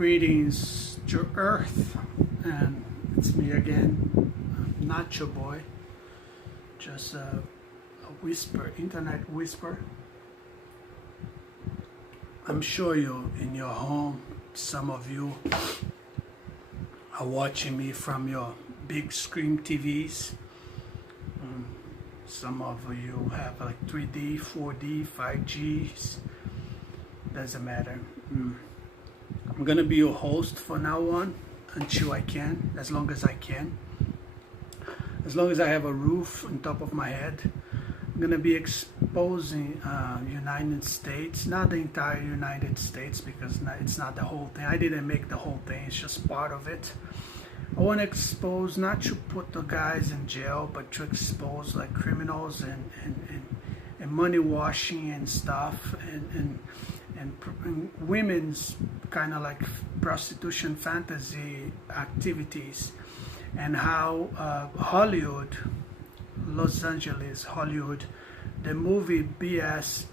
Greetings to Earth, and it's me again, not your boy, just a whisper, internet whisper. I'm sure you in your home, some of you are watching me from your big screen TVs. Some of you have like 3D, 4D, 5Gs, doesn't matter. I'm gonna be your host for now on until I can, as long as I can. As long as I have a roof on top of my head. I'm gonna be exposing United States, not the entire United States, because it's not the whole thing. I didn't make the whole thing, it's just part of it. I want to expose, not to put the guys in jail, but to expose like criminals and money washing and stuff, and women's kind of like prostitution fantasy activities, and how Hollywood, Los Angeles, Hollywood, the movie BS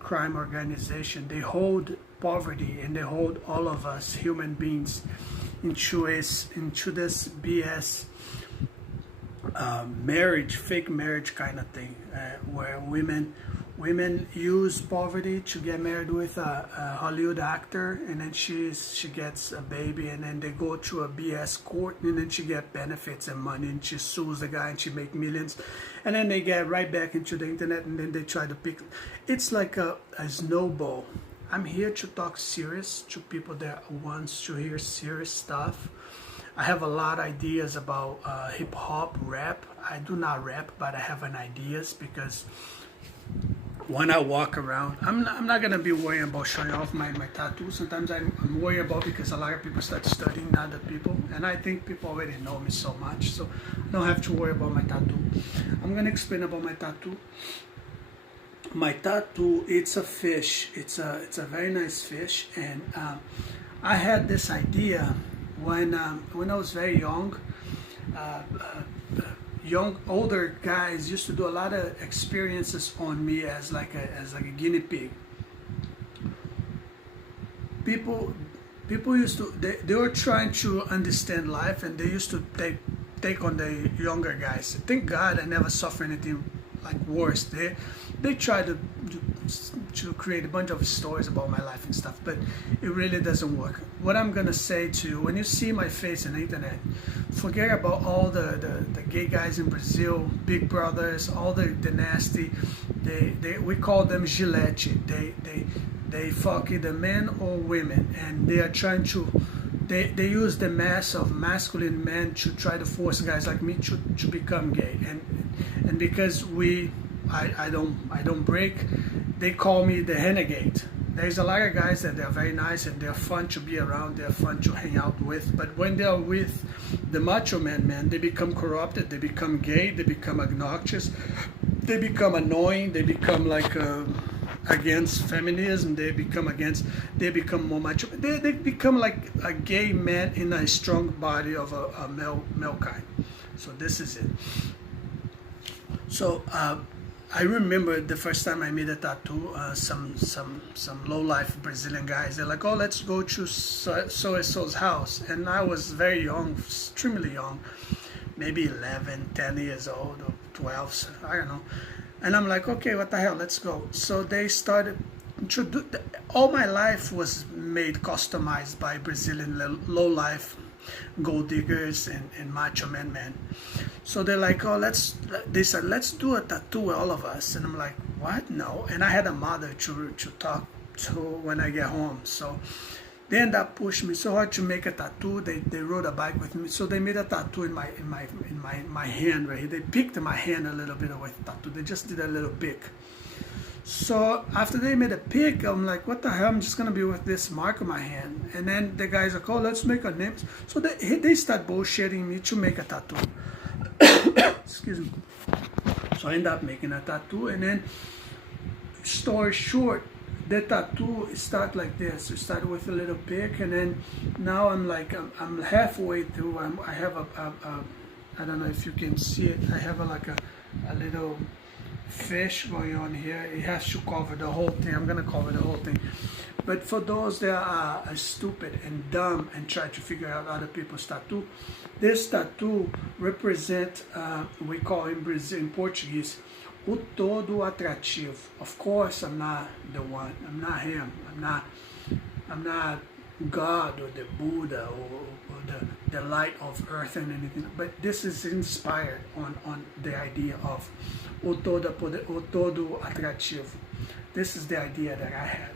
crime organization, they hold poverty and they hold all of us human beings into this BS marriage, fake marriage kind of thing, where women use poverty to get married with a Hollywood actor, and then she gets a baby, and then they go to a BS court, and then she get benefits and money, and she sues the guy and she make millions, and then they get right back into the internet, and then they try to pick. It's like a snowball. I'm here to talk serious to people that wants to hear serious stuff. I have a lot of ideas about hip hop, rap. I do not rap, but I have an ideas, because when I walk around, I'm not gonna be worrying about showing off my tattoo. Sometimes I'm worried about, because a lot of people start studying other people, and I think people already know me so much, so I don't have to worry about my tattoo. I'm gonna explain about my tattoo. My tattoo, it's a fish. It's a very nice fish, and I had this idea when I was very young. Older guys used to do a lot of experiences on me as like a guinea pig. People used to, they were trying to understand life, and they used to take on the younger guys. Thank God I never suffered anything like worse. They try to create a bunch of stories about my life and stuff, but it really doesn't work. What I'm gonna say to you, when you see my face on the internet, forget about all the gay guys in Brazil, Big Brothers, all the nasty. We call them gilete. They fuck either men or women, and they are trying to. They use the mass of masculine men to try to force guys like me to become gay, and because I don't break, they call me the renegade. There's a lot of guys that they're very nice and they're fun to be around, they're fun to hang out with, but when they're with the macho man, they become corrupted, they become gay, they become obnoxious, they become annoying, they become like against feminism, they become more macho, they become like a gay man in a strong body of a male kind. So this is it. So I remember the first time I made a tattoo, some low-life Brazilian guys, they're like, oh, let's go to so-and-so's house. And I was very young, extremely young, maybe 11, 10 years old, or 12, so I don't know. And I'm like, okay, what the hell, let's go. So they started to do, all my life was made, customized by Brazilian low-life gold diggers and macho men. So they're like, oh, they said, let's do a tattoo, all of us. And I'm like, what? No. And I had a mother to talk to when I get home. So they ended up pushing me so hard to make a tattoo. They rode a bike with me. So they made a tattoo in my hand right here. They picked my hand a little bit with the tattoo. They just did a little pick. So after they made a pic, I'm like, what the hell? I'm just gonna be with this mark on my hand. And then the guys are like, oh, let's make a name. So they start bullshitting me to make a tattoo. Excuse me. So I end up making a tattoo, and then story short, the tattoo start like this. It started with a little pic, and then now I'm halfway through. I have I don't know if you can see it. I have a little fish going on here. It has to cover the whole thing. I'm gonna cover the whole thing. But for those that are stupid and dumb and try to figure out other people's tattoo, this tattoo represent, we call in Brazil, in Portuguese, o todo atrativo. Of course, I'm not the one. I'm not him. I'm not God or the Buddha or the light of earth and anything. But this is inspired on the idea of o todo atrativo. This is the idea that I had.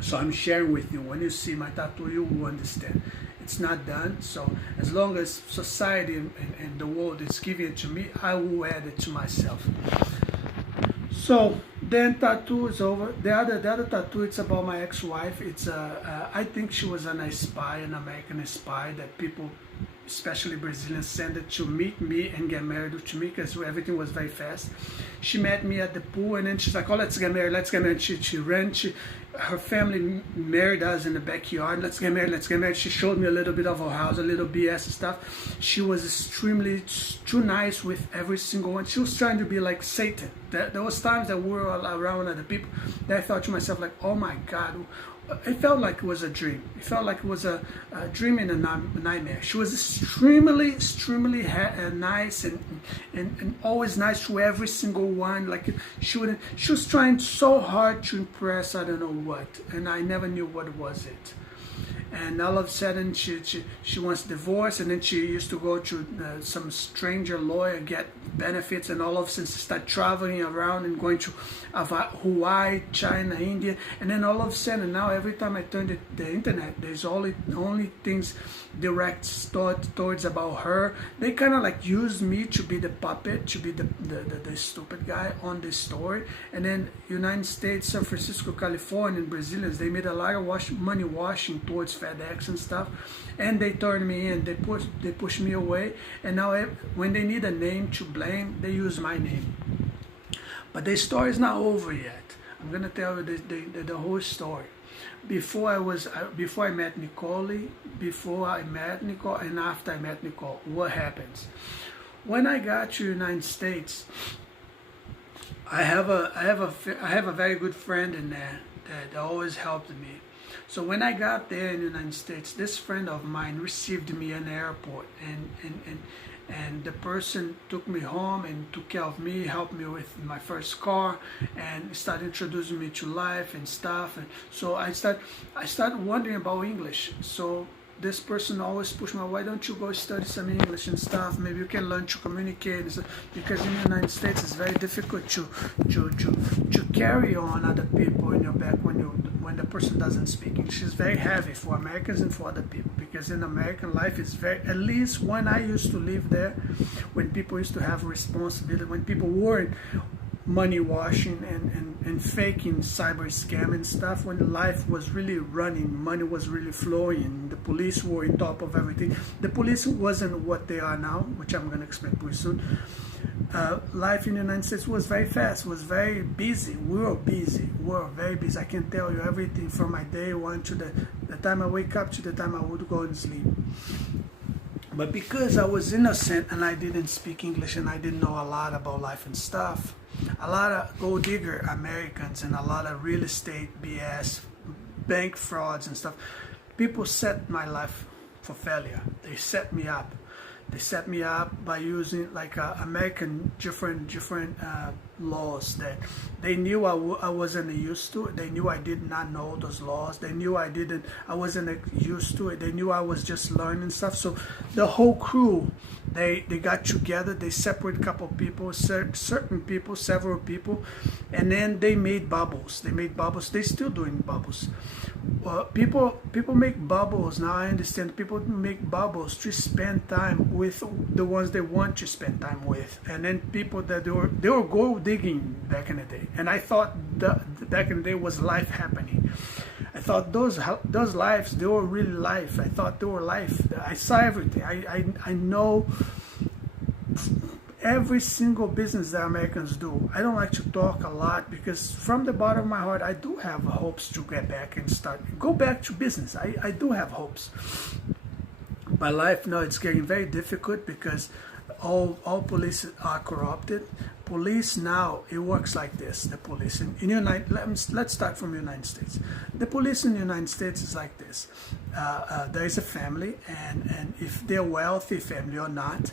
So I'm sharing with you. When you see my tattoo, you will understand. It's not done. So as long as society and the world is giving it to me, I will add it to myself. So then tattoo is over. The other tattoo, it's about my ex-wife. It's I think she was an spy, an American spy that people, especially Brazilians, sent it to meet me and get married to me because everything was very fast. She met me at the pool and then she's like, oh, let's get married, let's get married. She ran, her family married us in the backyard. Let's get married, let's get married. She showed me a little bit of her house, a little BS and stuff. She was extremely too nice with every single one. She was trying to be like Satan. There was times that we were around other people that I thought to myself like, oh my God, it felt like it was a dream. It felt like it was a dream and a nightmare. She was extremely nice and always nice to every single one. Like she was trying so hard to impress I don't know what, and I never knew what was it. And all of a sudden she wants divorce, and then she used to go to some stranger lawyer, get benefits, and all of a sudden start traveling around and going to Hawaii, China, India, and then all of a sudden now every time I turn the internet, there's only things direct towards about her. They kind of like use me to be the puppet, to be the stupid guy on this story. And then United States, San Francisco, California, and Brazilians, they made a lot of money washing towards FedEx and stuff, and they turned me in. They push me away, and now when they need a name to blame, they use my name. But the story is not over yet. I'm gonna tell you the whole story. Before I met Nicole, and after I met Nicole, what happens? When I got to United States, I have a very good friend in there that always helped me. So when I got there in the United States, this friend of mine received me in the airport, and the person took me home and took care of me, helped me with my first car, and started introducing me to life and stuff. And so I started wondering about English. So this person always pushed me, why don't you go study some English and stuff? Maybe you can learn to communicate. Because in the United States, it's very difficult to carry on other people in your back when the person doesn't speak English. It's very heavy for Americans and for other people, because in American life it's very, at least when I used to live there, when people used to have responsibility, when people weren't money washing and faking cyber scam and stuff, when life was really running, money was really flowing, the police were on top of everything. The police wasn't what they are now, which I'm going to explain pretty soon. Life in the United States was very fast, was very busy. We were very busy. I can tell you everything from my day one to the time I wake up to the time I would go and sleep. But because I was innocent and I didn't speak English and I didn't know a lot about life and stuff, a lot of gold digger Americans and a lot of real estate BS, bank frauds and stuff, people set my life for failure. They set me up. They set me up by using like American different laws that they knew I wasn't used to. They knew I did not know those laws. They knew I wasn't used to it. They knew I was just learning stuff. So the whole crew, they got together. They separated a couple people, certain people, several people, and then they made bubbles. They made bubbles. They're still doing bubbles. People make bubbles now. I understand people make bubbles to spend time with the ones they want to spend time with, and then people that they were gold digging back in the day. And I thought back in the day was life happening. I thought those lives, they were really life. I thought they were life. I saw everything. I know every single business that Americans do. I don't like to talk a lot because from the bottom of my heart, I do have hopes to get back and go back to business. I do have hopes. My life now, it's getting very difficult because all police are corrupted. Police now, it works like this. The police in United, let's start from United States. The police in the United States is like this. There is a family, and if they're wealthy family or not,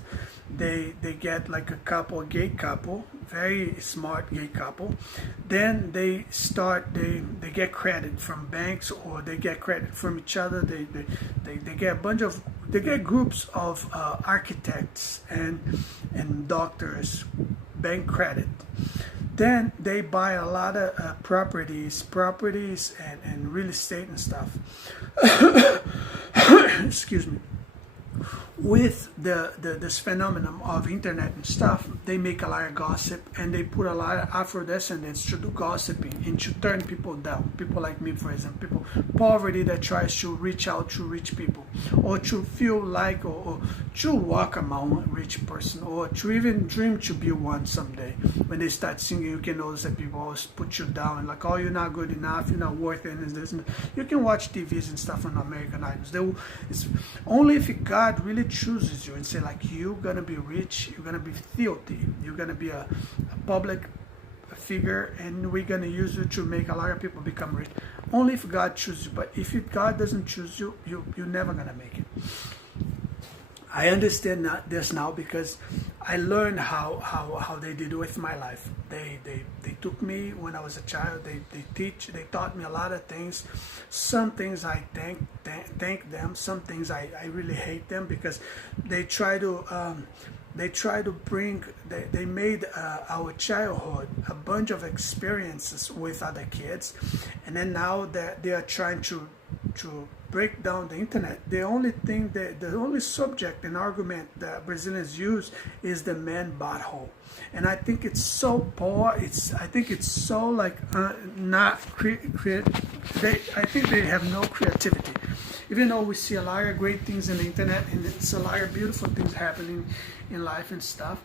they get like a couple, a gay couple, very smart gay couple. Then they get credit from banks, or they get credit from each other. They get a bunch of, they get groups of architects and doctors, bank credit. Then they buy a lot of properties and real estate and stuff. Excuse me. With this phenomenon of internet and stuff, they make a lot of gossip, and they put a lot of Afro-descendants to do gossiping and to turn people down. People like me, for example, people poverty that tries to reach out to rich people, or to feel like, or to walk among a rich person, or to even dream to be one someday. When they start singing, you can notice that people always put you down, like, oh, you're not good enough, you're not worth it, and this and that. You can watch TVs and stuff on American Idols. It's only if God really chooses you and say, like, you're gonna be rich, you're gonna be filthy, you're gonna be a public figure, and we're gonna use you to make a lot of people become rich. Only if God chooses you. But if God doesn't choose you, you're never gonna make it. I understand this now because I learned how they did with my life. They took me when I was a child. They taught me a lot of things. Some things I thank them. Some things I really hate them, because they try to bring, they made our childhood a bunch of experiences with other kids, and then now that they are trying to break down the internet. The only thing the only subject and argument that Brazilians use is the man butthole, and I think it's so poor. I think it's so like not I think they have no creativity. Even though we see a lot of great things in the internet, and it's a lot of beautiful things happening in life and stuff,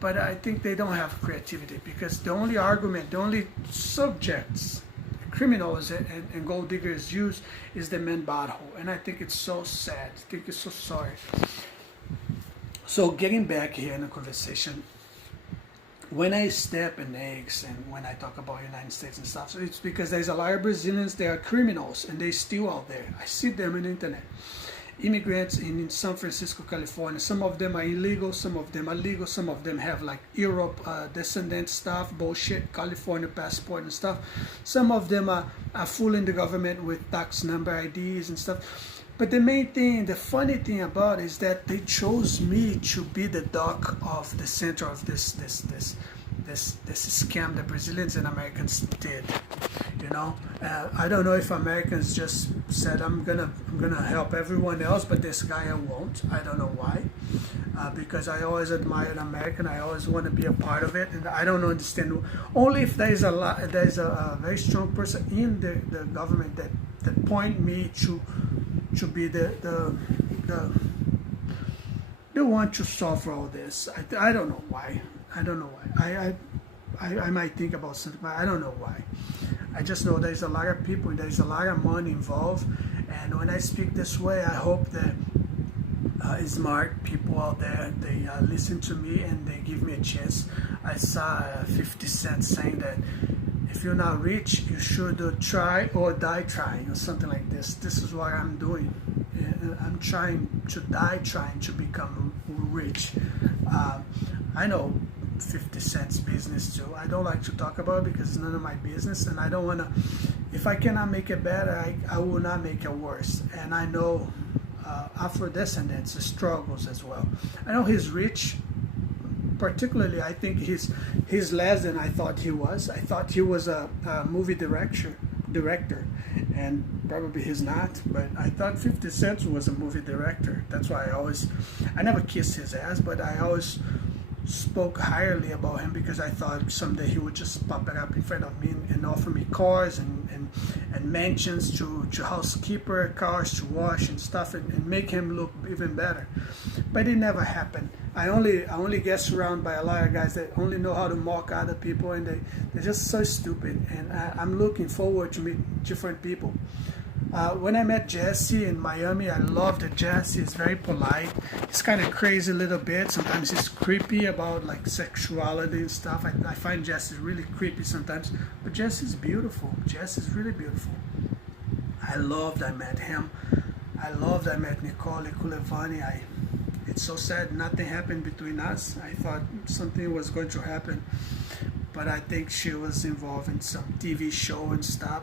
but I think they don't have creativity, because the only argument, the only subjects criminals and gold diggers use is the man butthole, and I think it's so sad. I think it's so sorry. So getting back here in the conversation, when I step in eggs and when I talk about United States and stuff, so it's because there's a lot of Brazilians, they are criminals and they steal out there. I see them on the internet. Immigrants in San Francisco, California. Some of them are illegal, some of them are legal, some of them have like Europe descendant stuff, bullshit, California passport and stuff. Some of them are fooling the government with tax number IDs and stuff. But the main thing, the funny thing about it is that they chose me to be the doc of the center of this scam that Brazilians and Americans did. You know, I don't know if Americans just said I'm gonna help everyone else, but this guy I won't. I don't know why, because I always admired American. I always want to be a part of it, and I don't understand. Only if there's a very strong person in the government that point me to be the one to solve all this. I don't know why. I don't know why. I might think about something, but I don't know why. I just know there's a lot of people, there's a lot of money involved, and when I speak this way, I hope that smart people out there, they listen to me and they give me a chance. I saw 50 Cent saying that if you're not rich, you should try or die trying, or something like this. This is what I'm doing. I'm trying to die trying to become rich. I know 50 Cent's business too. I don't like to talk about it because it's none of my business, and I don't want to, if I cannot make it better, I will not make it worse. And I know Afro-descendants struggles as well. I know he's rich, particularly I think he's less than I thought he was. I thought he was a movie director, and probably he's not, but I thought 50 Cent was a movie director. That's why I never kissed his ass, but I always spoke highly about him, because I thought someday he would just pop it up in front of me and offer me cars and mansions to housekeeper, cars to wash and stuff, and make him look even better. But it never happened. I only get surrounded by a lot of guys that only know how to mock other people, and they're just so stupid. And I'm looking forward to meet different people. When I met Jesse in Miami, I loved that Jesse is very polite. He's kind of crazy a little bit. Sometimes he's creepy about like sexuality and stuff. I find Jesse really creepy sometimes. But Jesse's beautiful. Jesse's really beautiful. I loved I met him. I loved I met Nicole Kulevani. It's so sad nothing happened between us. I thought something was going to happen. But I think she was involved in some TV show and stuff.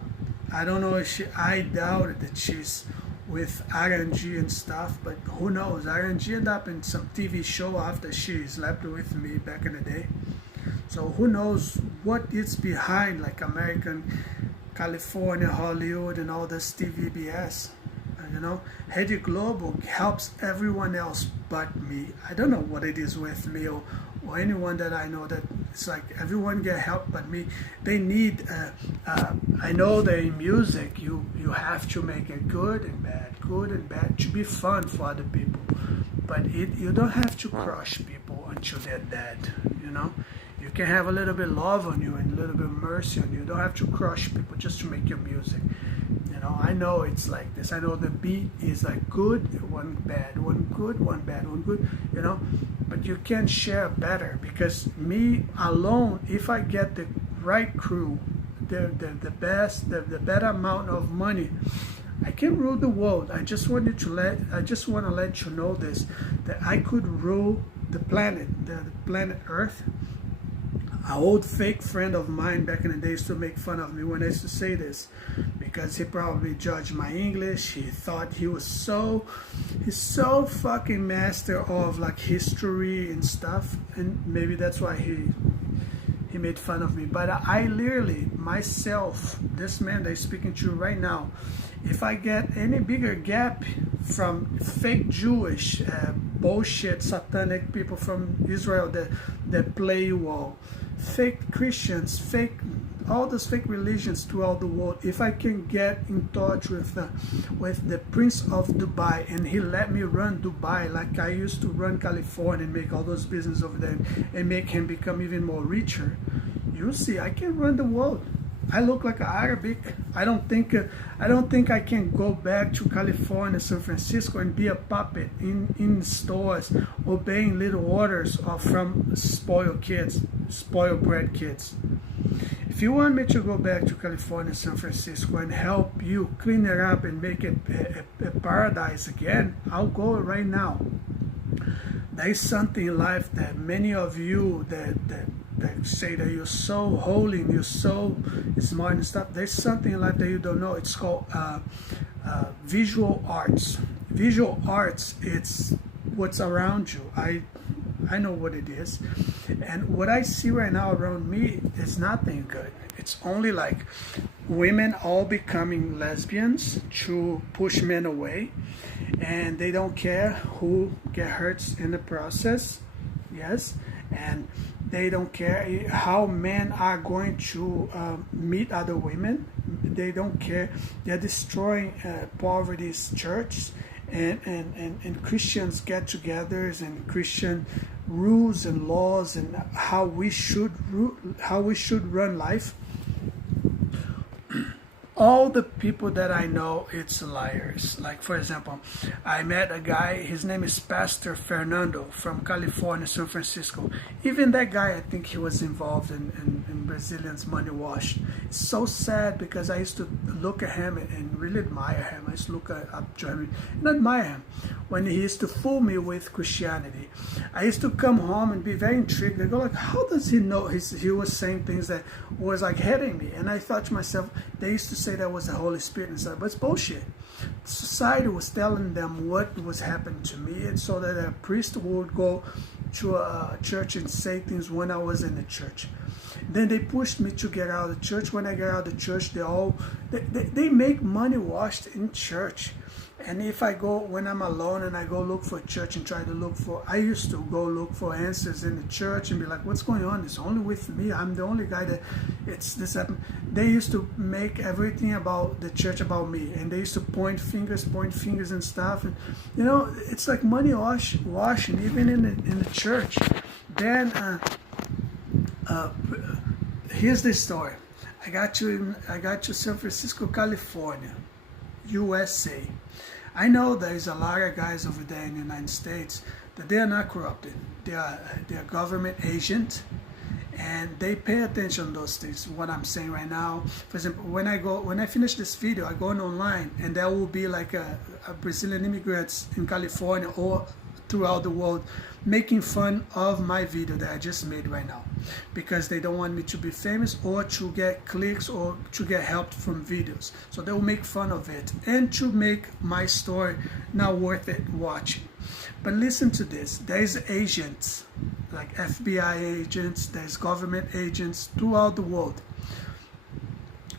I don't know if I doubt that she's with RNG and stuff, but who knows? RNG ended up in some TV show after she slept with me back in the day. So who knows what is behind like American, California, Hollywood, and all this TV BS. You know, Rede Globo helps everyone else but me. I don't know what it is with me or anyone that I know that it's like everyone get help but me. They need, I know that in music you have to make it good and bad to be fun for other people. But you don't have to crush people until they're dead, you know. You can have a little bit love on you and a little bit of mercy on you. You don't have to crush people just to make your music. You know, I know it's like this. I know the beat is like good, one bad, one good, one bad, one good, you know. But you can share better because me alone, if I get the right crew, the best, the better amount of money, I can rule the world. I just want to let you know this, that I could rule the planet, the planet Earth. An old fake friend of mine back in the day used to make fun of me when I used to say this because he probably judged my English. He thought he's so fucking master of like history and stuff, and maybe that's why he made fun of me. But I literally myself, this man that is speaking to you right now, if I get any bigger gap from fake Jewish bullshit satanic people from Israel that play you all, fake Christians, all those fake religions throughout the world, if I can get in touch with the Prince of Dubai and he let me run Dubai like I used to run California and make all those business over there and make him become even more richer, you see I can run the world. I look like an Arabic. I don't think I can go back to California, San Francisco, and be a puppet in stores, obeying little orders from spoiled bred kids. If you want me to go back to California, San Francisco, and help you clean it up and make it a paradise again, I'll go right now. There is something in life that many of you that say that you're so holy and you're so smart and stuff, there's something in life that you don't know. It's called visual arts. Visual arts, it's what's around you. I know what it is, and what I see right now around me is nothing good. It's only like women all becoming lesbians to push men away, and they don't care who get hurt in the process. Yes, and they don't care how men are going to meet other women. They don't care. They're destroying poverty's church, and Christians get-togethers and Christian rules and laws and how we should run life. All the people that I know, it's liars. Like, for example, I met a guy, his name is Pastor Fernando from California, San Francisco. Even that guy, I think he was involved in Brazilians money washed. It's so sad because I used to look at him and really admire him. I used to look up to him and admire him when he used to fool me with Christianity. I used to come home and be very intrigued. I go like, how does he know? He was saying things that was like hitting me. And I thought to myself, they used to say that was the Holy Spirit and stuff, but it's bullshit. Society was telling them what was happening to me, and so that a priest would go to a church and say things when I was in the church. Then they pushed me to get out of the church. When I get out of the church, they make money washed in church. And if I go, when I'm alone and I go look for a church and try to look for, I used to go look for answers in the church and be like, what's going on? It's only with me. I'm the only guy that it's this happened. They used to make everything about the church about me. And they used to point fingers and stuff. And, you know, it's like money washing, even in the church. Then, here's the story. I got to San Francisco, California. USA. I know there's a lot of guys over there in the United States that they are not corrupted. They are government agents, and they pay attention to those things. What I'm saying right now, for example, when I finish this video, I go online, and there will be like a Brazilian immigrants in California or throughout the world making fun of my video that I just made right now, because they don't want me to be famous or to get clicks or to get help from videos. So they will make fun of it and to make my story not worth it watching. But listen to this, there's agents like FBI agents, there's government agents throughout the world.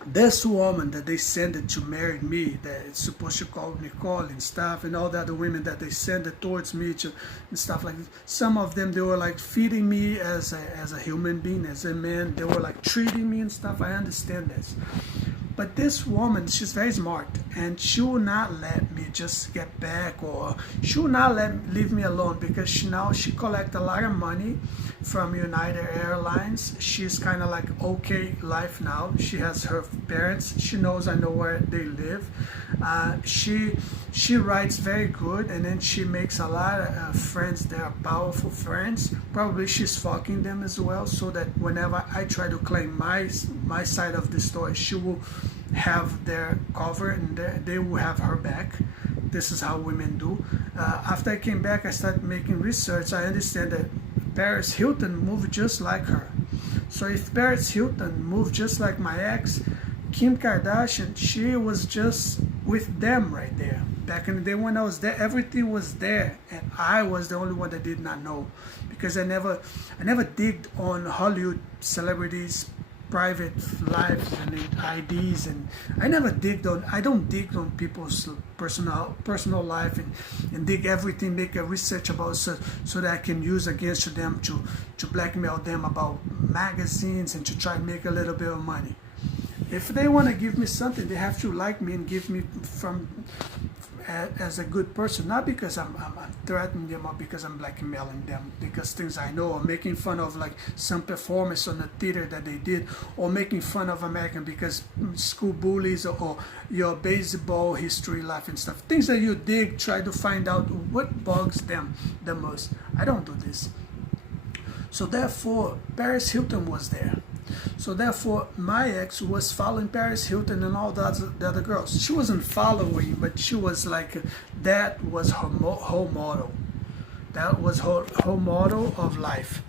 This woman that they sent it to marry me, that it's supposed to call Nicole and stuff, and all the other women that they send it towards me to and stuff like this. Some of them, they were like feeding me as a human being, as a man. They were like treating me and stuff. I understand this. But this woman, she's very smart, and she will not let me just get back, or she will not leave me alone, because she collects a lot of money from United Airlines. She's kind of like okay life now. She has her parents. She knows I know where they live. She writes very good, and then she makes a lot of friends that are powerful friends. Probably she's fucking them as well, so that whenever I try to claim my side of the story, she will have their cover, and they will have her back. This is how women do. After I came back, I started making research. I understand that Paris Hilton moved just like her. So if Paris Hilton moved just like my ex, Kim Kardashian, she was just with them right there. Back in the day when I was there, everything was there, and I was the only one that did not know, because I never digged on Hollywood celebrities' private lives and IDs, and I don't dig on people's personal life and dig everything, make a research about so that I can use against them to blackmail them about magazines and to try and make a little bit of money. If they want to give me something, they have to like me and give me as a good person, not because I'm threatening them or because I'm blackmailing them, because things I know, or making fun of like some performance on the theater that they did, or making fun of American because school bullies, or your baseball history life and stuff. Things that you dig, try to find out what bugs them the most. I don't do this. So therefore, Paris Hilton was there. So therefore, my ex was following Paris Hilton and all the other girls. She wasn't following, but she was like, that was her whole model. That was her model of life.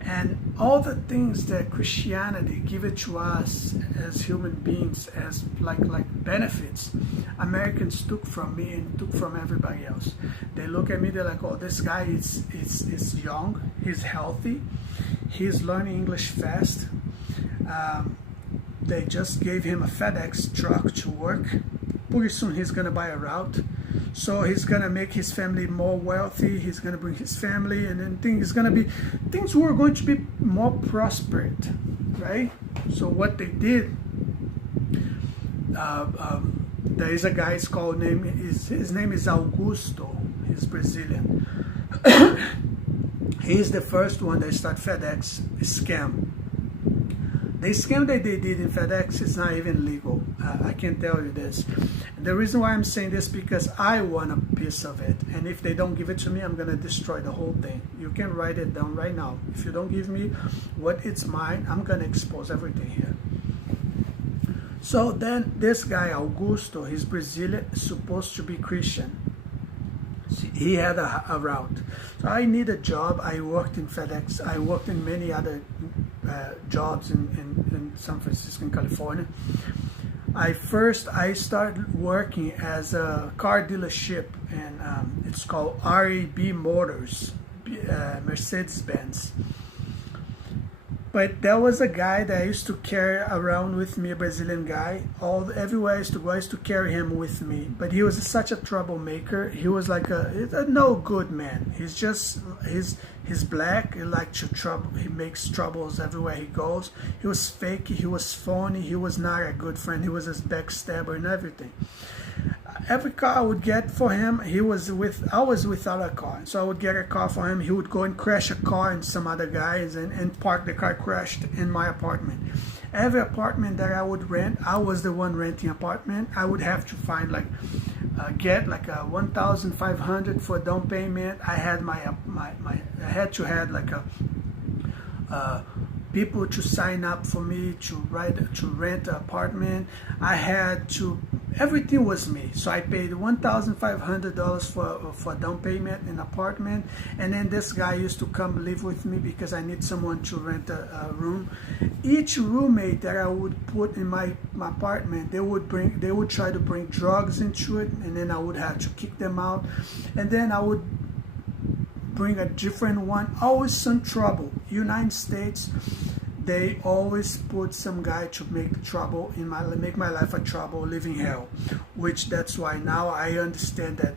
And all the things that Christianity give it to us as human beings, as like benefits, Americans took from me and took from everybody else. They look at me, they're like, oh, this guy is young, he's healthy, he's learning English fast. They just gave him a FedEx truck to work. Pretty soon he's gonna buy a route. So he's gonna make his family more wealthy. He's gonna bring his family, and then things were going to be more prosperous, right? So what they did, there is a guy his name is Augusto. He's Brazilian. He's the first one that started FedEx scam. The scam that they did in FedEx is not even legal. I can tell you this. The reason why I'm saying this, because I want a piece of it. And if they don't give it to me, I'm going to destroy the whole thing. You can write it down right now. If you don't give me what it's mine, I'm going to expose everything here. So then this guy, Augusto, he's Brazilian, supposed to be Christian. He had a route. So I need a job. I worked in FedEx. I worked in many other jobs in San Francisco, in California. I started working as a car dealership, and it's called RAB Motors, Mercedes-Benz. But there was a guy that I used to carry around with me, a Brazilian guy. Everywhere I used to go, I used to carry him with me. But he was such a troublemaker. He was like a no good man. He's black. He likes to trouble. He makes troubles everywhere he goes. He was fake. He was phony. He was not a good friend. He was a backstabber and everything. Every car I would get for him, I was without a car. So I would get a car for him. He would go and crash a car and some other guys and park the car crashed in my apartment. every apartment that I would rent, I was the one renting apartment. I would have to find like get like a 1,500 for down payment. I had I had to had like a people to sign up for me to rent an apartment. I had to, everything was me. So I paid $1,500 for down payment in apartment, and then this guy used to come live with me because I need someone to rent a room. Each roommate that I would put in my apartment, they would try to bring drugs into it, and then I would have to kick them out, and then I would bring a different one. Always some trouble. United States, they always put some guy to make trouble make my life a trouble, living hell. Which that's why now I understand that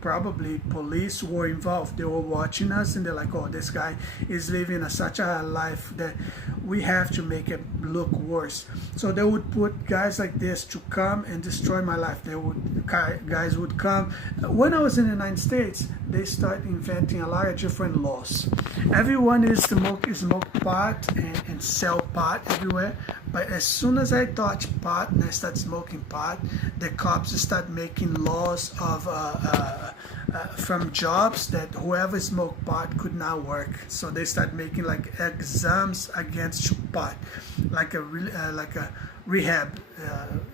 probably police were involved. They were watching us and they're like, oh, this guy is living such a life that we have to make it look worse. So they would put guys like this to come and destroy my life. Guys would come. When I was in the United States, they start inventing a lot of different laws. Everyone is smoke pot and sell pot everywhere. But as soon as I touch pot and I start smoking pot, the cops start making laws of from jobs that whoever smoked pot could not work. So they start making like exams against pot, like a rehab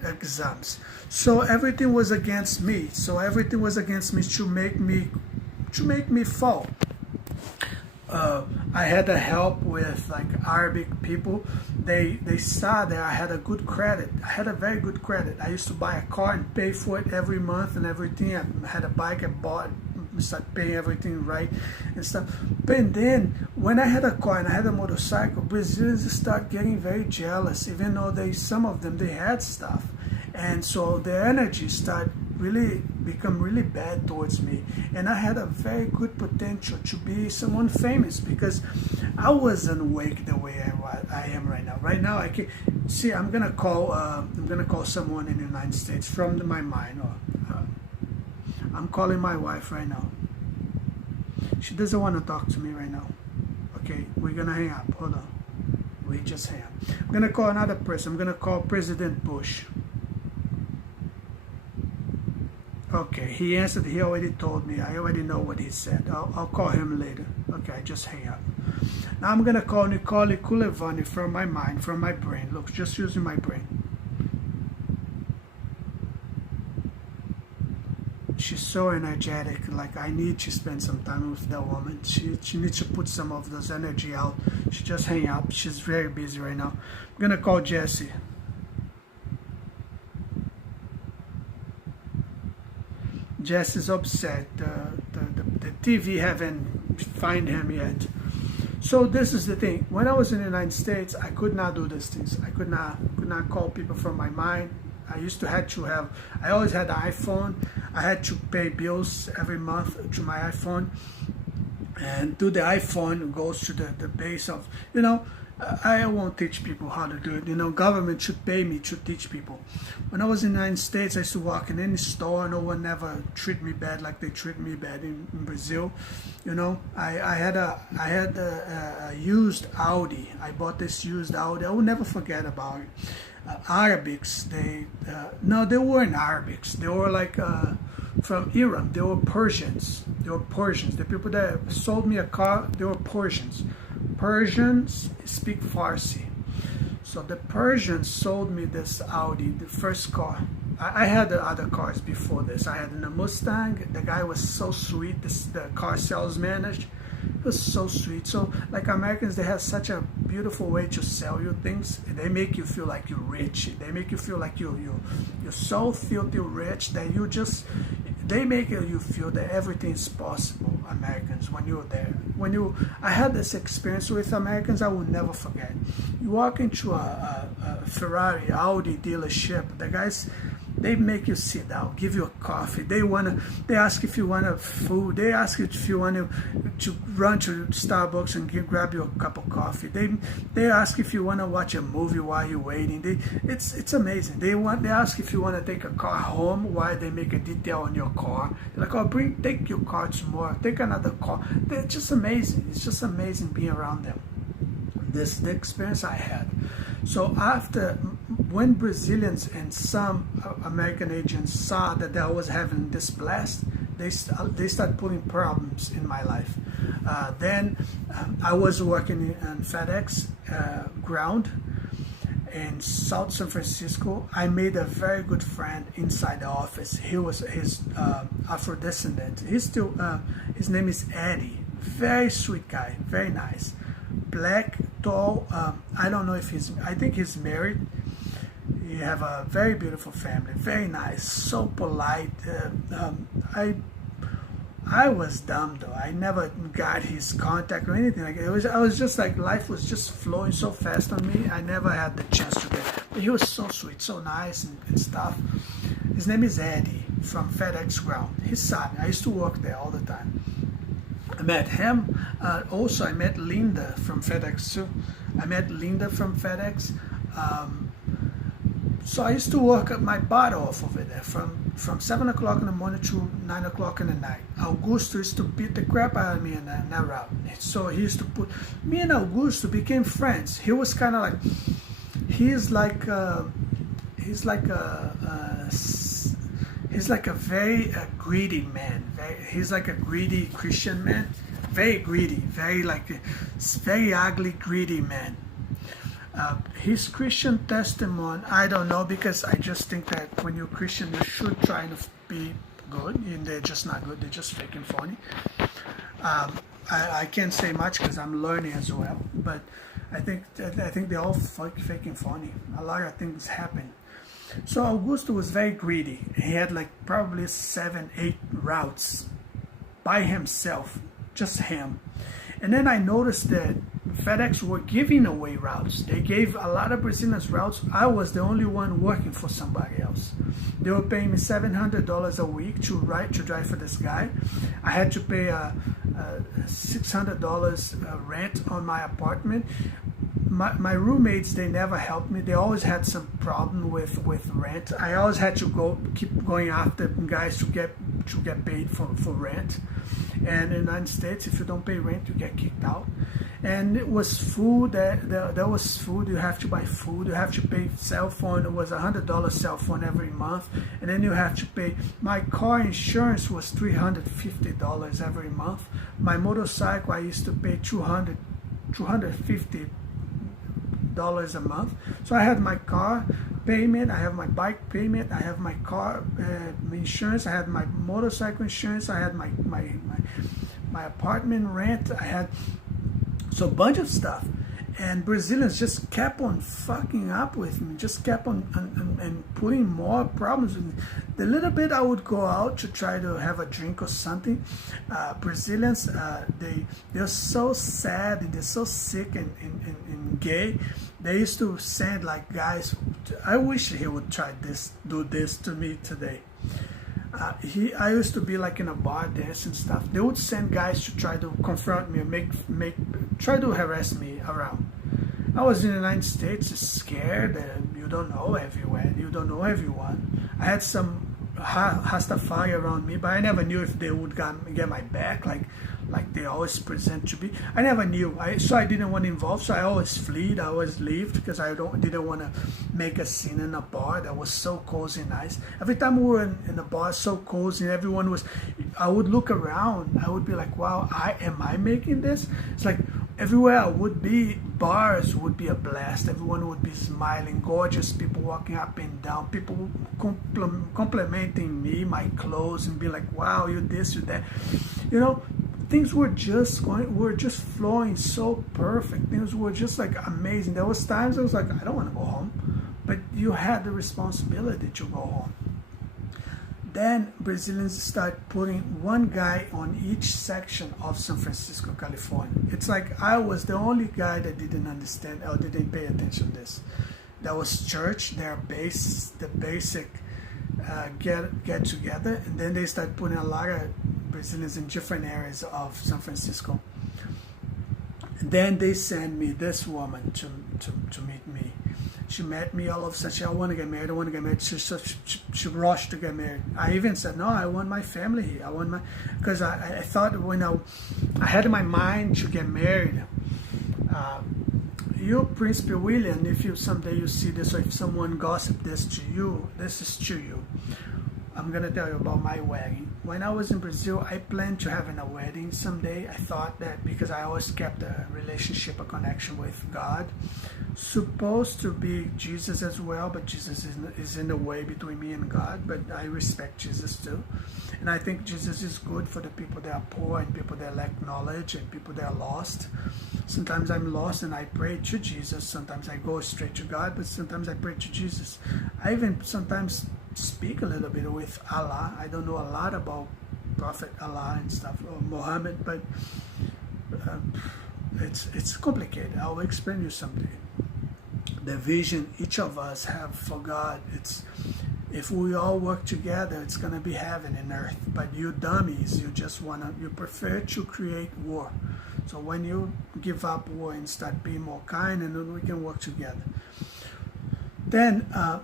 exams. So everything was against me. So everything was against me to make me fall. I had a help with like Arabic people. They saw that I had a good credit. I had a very good credit. I used to buy a car and pay for it every month and everything. I had a bike I bought, started paying everything right and stuff. But then when I had a car and I had a motorcycle, Brazilians start getting very jealous, even though some of them had stuff. And so their energy started become really bad towards me, and I had a very good potential to be someone famous because I wasn't awake the way I am right now. Right now I can see I'm gonna call someone in the United States from my mind. I'm calling my wife right now. She doesn't want to talk to me right now. Okay, we're gonna hang up. Hold on, we just hang up. I'm gonna call another person. I'm gonna call President Bush. Okay, he answered. He already told me. I already know what he said. I'll call him later. Okay, I just hang up. Now I'm gonna call Nicole Kulevani from my mind, from my brain. Look, just using my brain. She's so energetic. Like I need to spend some time with that woman. She needs to put some of those energy out. She just hang up. She's very busy right now. I'm gonna call Jesse. Jess is upset. The TV haven't find him yet. So this is the thing. When I was in the United States, I could not do these things. I could not call people from my mind. I always had an iPhone. I had to pay bills every month to my iPhone. And through the iPhone goes to the base of, I won't teach people how to do it. Government should pay me to teach people. When I was in the United States, I used to walk in any store. No one ever treat me bad like they treat me bad in Brazil. I had a used Audi. I bought this used Audi. I will never forget about it. Arabics, they weren't Arabics. They were like from Iran. They were Persians. The people that sold me a car, they were Persians. Persians speak Farsi. So the Persians sold me this Audi, the first car. I had the other cars before this. I had a Mustang. The guy was so sweet. The car salesman, it was so sweet. So like Americans, they have such a beautiful way to sell you things. They make you feel like you're rich. They make you feel like you're so filthy rich that they make you feel that everything is possible. Americans, when you're there, I had this experience with Americans I will never forget. You walk into a Ferrari, Audi dealership, the guys, they make you sit down, give you a coffee. They ask if you want a food. They ask if you want to run to Starbucks and grab you a cup of coffee. They ask if you want to watch a movie while you're waiting. It's amazing. They ask if you want to take a car home while they make a detail on your car. They're like, oh, take your car tomorrow. Take another car. They're just amazing. It's just amazing being around them. This the experience I had. So after, when Brazilians and some American agents saw that I was having this blast, they started putting problems in my life. Then I was working in FedEx ground in South San Francisco. I made a very good friend inside the office. He's Afro-descendant. His name is Eddie. Very sweet guy, very nice. Black, tall. I don't know if I think he's married. He have a very beautiful family, very nice, so polite. I was dumb though. I never got his contact or anything like it. I was just like, life was just flowing so fast on me. I never had the chance to get. But he was so sweet, so nice and stuff. His name is Eddie from FedEx Ground. His son. I used to work there all the time. I met him. Also, I met Linda from FedEx too. I met Linda from FedEx. So I used to work my butt off over there from 7 o'clock in the morning to 9 o'clock in the night. Augusto used to beat the crap out of me in that route. So he used to put me and Augusto became friends. He was kind of like, he's like a very greedy man. He's like a greedy Christian man, very greedy, very ugly, greedy man. His Christian testimony, I don't know, because I just think that when you're Christian, you should try to be good, and they're just not good. They're just fake and phony. I can't say much because I'm learning as well, but I think they're all fake and phony. A lot of things happen. So Augusto was very greedy. He had like probably 7, 8 routes by himself, just him. And then I noticed that FedEx were giving away routes. They gave a lot of Brazilians routes. I was the only one working for somebody else. They were paying me $700 a week to drive for this guy. I had to pay $600 rent on my apartment. My roommates, they never helped me. They always had some problem with rent. I always had to keep going after guys to get paid for rent. And in the United States, if you don't pay rent, you get kicked out. And it was food. There was food. You have to buy food. You have to pay cell phone. It was $100 cell phone every month. And then you have to pay. My car insurance was $350 every month. My motorcycle, I used to pay $250 a month. So I had my car payment, I have my bike payment, I have my car insurance, I had my motorcycle insurance, I had my apartment rent, I had a bunch of stuff. And Brazilians just kept on fucking up with me, just kept on and putting more problems with me. The little bit I would go out to try to have a drink or something, Brazilians, they're so sad and they're so sick and gay. They used to send like guys, I wish he would do this to me today. I used to be like in a bar dancing stuff. They would send guys to try to confront me or try to harass me around. I was in the United States, scared, and you don't know everywhere, you don't know everyone. I had some Rastafari around me, but I never knew if they would get my back like they always present to be. I never knew, so I didn't want to involve, so I always fled, I always left, because I didn't want to make a scene in a bar that was so cozy and nice. Every time we were in a bar, so cozy, and everyone was, I would look around, I would be like, wow, am I making this? It's like, everywhere I would be, bars would be a blast. Everyone would be smiling, gorgeous people walking up and down, people complimenting me, my clothes, and be like, wow, you this, you that. You know, things were just flowing so perfect. Things were just like amazing. There was times I was like, I don't want to go home, but you had the responsibility to go home. Then Brazilians start putting one guy on each section of San Francisco, California. It's like I was the only guy that didn't understand or didn't pay attention to this. That was church, the basic get together, and then they start putting a lot of Brazilians in different areas of San Francisco. And then they send me this woman to meet me. She met me all of a sudden. She said, I want to get married. She rushed to get married. I even said, no, I want my family here. Because I thought when I had in my mind to get married, you, Prince William, if you someday you see this, or if someone gossip this to you, this is to you. I'm gonna tell you about my wedding. When I was in Brazil, I planned to having a wedding someday. I thought that because I always kept a relationship, a connection with God. Supposed to be Jesus as well, but Jesus is in the way between me and God, but I respect Jesus too. And I think Jesus is good for the people that are poor and people that lack knowledge and people that are lost. Sometimes I'm lost and I pray to Jesus. Sometimes I go straight to God, but sometimes I pray to Jesus. I even sometimes speak a little bit with Allah. I don't know a lot about Prophet Allah and stuff, or Muhammad, but it's complicated. I'll explain you someday. The vision each of us have for God, it's if we all work together, it's gonna be heaven and earth. But you dummies, you prefer to create war. So when you give up war and start being more kind, and then we can work together. Then I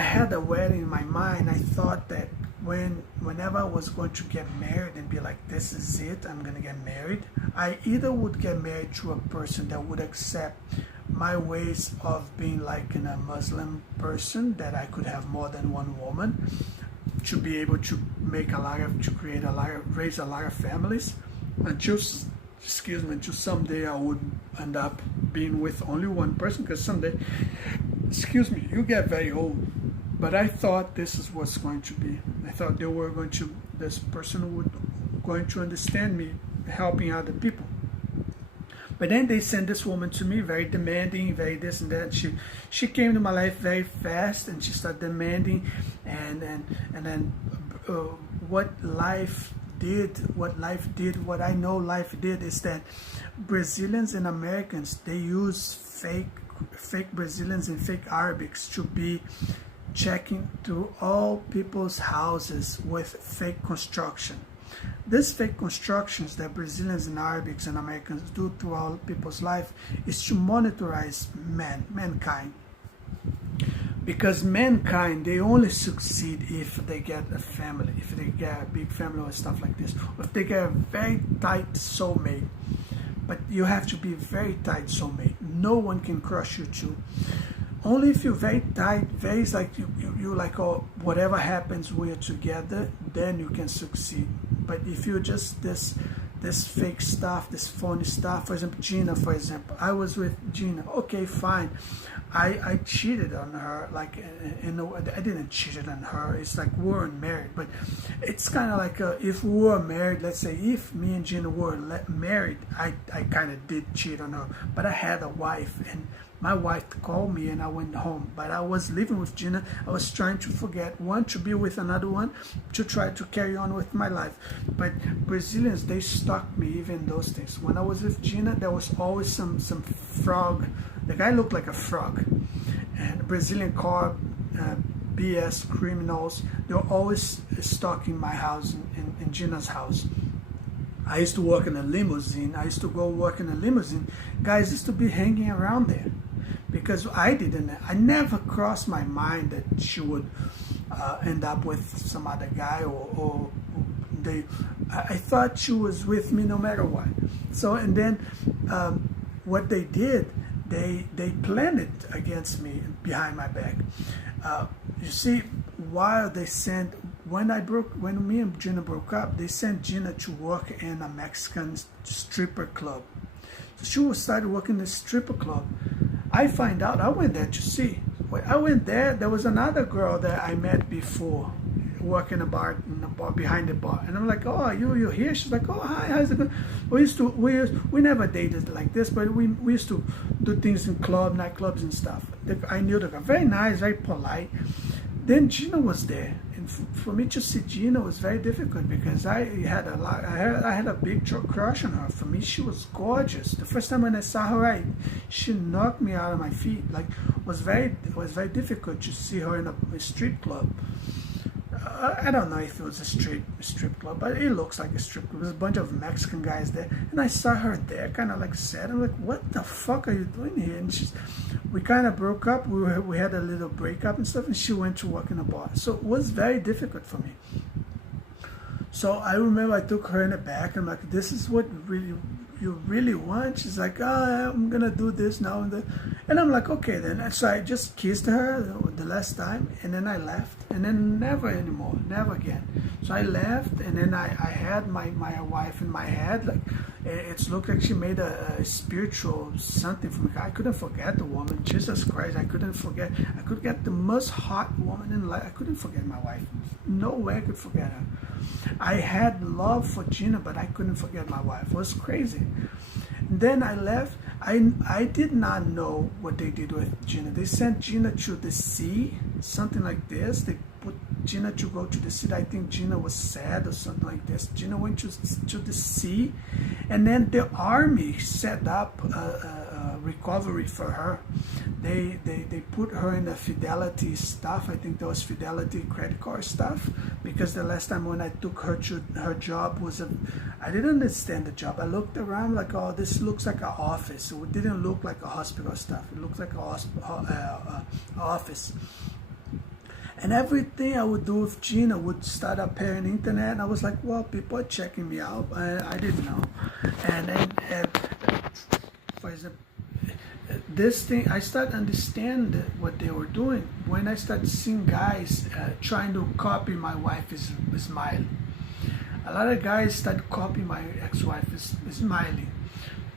had a wedding in my mind. I thought that whenever I was going to get married and be like, this is it, I'm gonna get married, I either would get married to a person that would accept my ways of being like a Muslim person, that I could have more than one woman, to be able to raise a lot of families, until someday I would end up being with only one person, because someday, you get very old. But I thought this is what's going to be. I thought this person would going to understand me, helping other people. But then they sent this woman to me, very demanding, very this and that. She came to my life very fast, and she started demanding, and then what I know life did is that Brazilians and Americans, they use fake Brazilians and fake Arabics to be checking through all people's houses with fake construction. These fake constructions that Brazilians and Arabics and Americans do throughout people's life is to monitorize mankind. Because mankind, they only succeed if they get a family, if they get a big family or stuff like this, or if they get a very tight soulmate. But you have to be very tight soulmate. No one can crush you too. Only if you're very tight, very like you like, oh, whatever happens, we're together, then you can succeed. But if you're just this fake stuff, this phony stuff, for example, Gina, I was with Gina, okay, fine. I cheated on her, like, I didn't cheat on her, it's like we weren't married, but it's kind of like if we were married, let's say, if me and Gina were married, I kind of did cheat on her, but I had a wife, and my wife called me and I went home, but I was living with Gina. I was trying to forget one, to be with another one, to try to carry on with my life. But Brazilians, they stalked me, even those things. When I was with Gina, there was always some frog. The guy looked like a frog. And Brazilian car, BS criminals, they were always stalking my house and Gina's house. I used to work in a limousine. I used to go work in a limousine. Guys used to be hanging around there. Because I never crossed my mind that she would end up with some other guy, or I thought she was with me no matter what. So, and then what they did, they planned it against me behind my back. You see, when me and Gina broke up, they sent Gina to work in a Mexican stripper club. So she started working in the stripper club. I find out, I went there to see. When I went there, there was another girl that I met before, working in the bar, behind the bar. And I'm like, oh, you're here? She's like, oh, hi, how's it going? We never dated like this, but we used to do things in nightclubs and stuff. I knew the girl, very nice, very polite. Then Gina was there. And for me to see Gina was very difficult, because I had a big big on her. For me, she was gorgeous. The first time when I saw her, she knocked me out of my feet. Like, it was very difficult to see her in a strip club. I don't know if it was a strip club, but it looks like a strip club. There's a bunch of Mexican guys there, and I saw her there, kind of like sad. I'm like, what the fuck are you doing here? And we kind of broke up. We had a little breakup and stuff, and she went to work in a bar. So it was very difficult for me. So I remember I took her in the back. I'm like, this is what really you really want? She's like, oh, I'm gonna do this now and then. And I'm like, okay then. And so I just kissed her the last time, and then I left, and then never anymore, never again. So I left, and then I had my wife in my head, like it's looked like she made a spiritual something for me. I couldn't forget the woman. Jesus Christ, I couldn't forget. I could get the most hot woman in life. I couldn't forget my wife. No way I could forget her. I had love for Gina, but I couldn't forget my wife. It was crazy. Then I left. I did not know what they did with Gina. They sent Gina to the sea, something like this. They put Gina to go to the sea. I think Gina was sad or something like this. Gina went to the sea, and then the army set up a recovery for her. They put her in the Fidelity stuff. I think that was Fidelity credit card stuff, because the last time when I took her to her job I didn't understand the job. I looked around like, oh, this looks like an office. So it didn't look like a hospital stuff. It looked like an office. And everything I would do with Gina would start appearing internet. And I was like, well, people are checking me out. I didn't know. And for example, this thing, I started understand what they were doing when I started seeing guys trying to copy my wife is Smiley. A lot of guys started copying my ex-wife is Smiley.